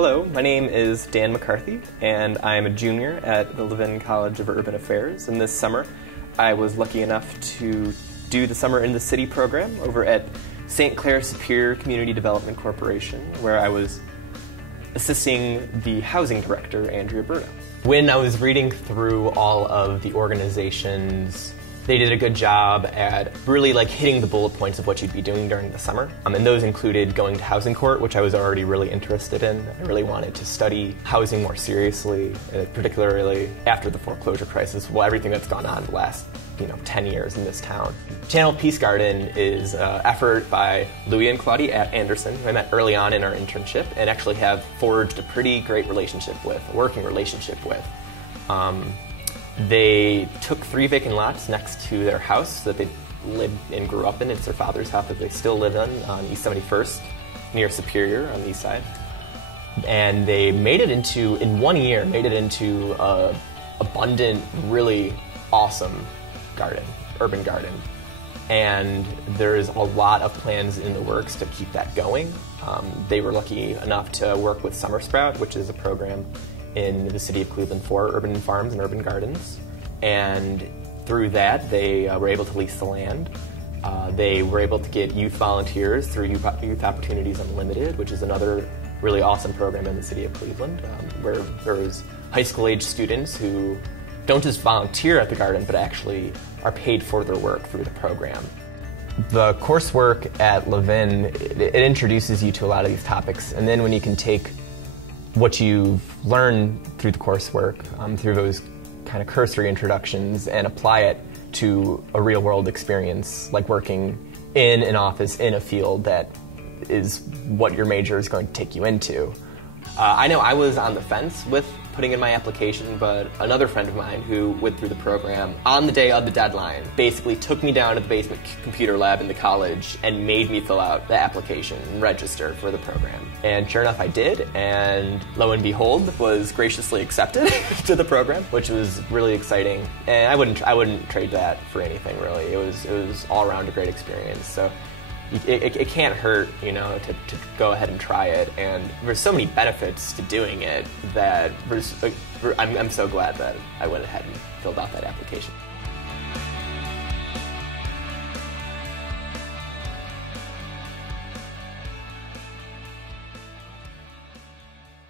Hello, my name is Dan McCarthy, and I am a junior at the Levin College of Urban Affairs. And this summer, I was lucky enough to do the Summer in the City program over at Clair Superior Development Corporation, where I was assisting the housing director, Andrea Bruno. When I was reading through all of the organizations, they did a good job at really hitting the bullet points of what you'd be doing during the summer. And those included going to housing court, which I was already really interested in. I really wanted to study housing more seriously, particularly after the foreclosure crisis, everything that's gone on the last 10 years in this town. Channel Peace Garden is an effort by Louie and Claudia Anderson, who I met early on in our internship and actually have forged a pretty great working relationship with. They took 3 vacant lots next to their house that they lived and grew up in. It's their father's house that they still live in on East 71st, near Superior on the east side. And they made it into, in 1 year, a abundant, really awesome urban garden. And there's a lot of plans in the works to keep that going. They were lucky enough to work with Summer Sprout, which is a program in the city of Cleveland for urban farms and urban gardens. And through that, they were able to lease the land. They were able to get youth volunteers through Youth Opportunities Unlimited, which is another really awesome program in the city of Cleveland, where there's high school age students who don't just volunteer at the garden, but actually are paid for their work through the program. The coursework at Levin, it introduces you to a lot of these topics, and then when you can take what you've learned through the coursework, through those kind of cursory introductions, and apply it to a real-world experience, like working in an office in a field that is what your major is going to take you into. I know I was on the fence with putting in my application, but another friend of mine who went through the program on the day of the deadline basically took me down to the basement computer lab in the college and made me fill out the application and register for the program. And sure enough, I did, and lo and behold, was graciously accepted to the program, which was really exciting. And I wouldn't trade that for anything, really. It was all around a great experience. So it can't hurt, to go ahead and try it, and there's so many benefits to doing it that I'm so glad that I went ahead and filled out that application.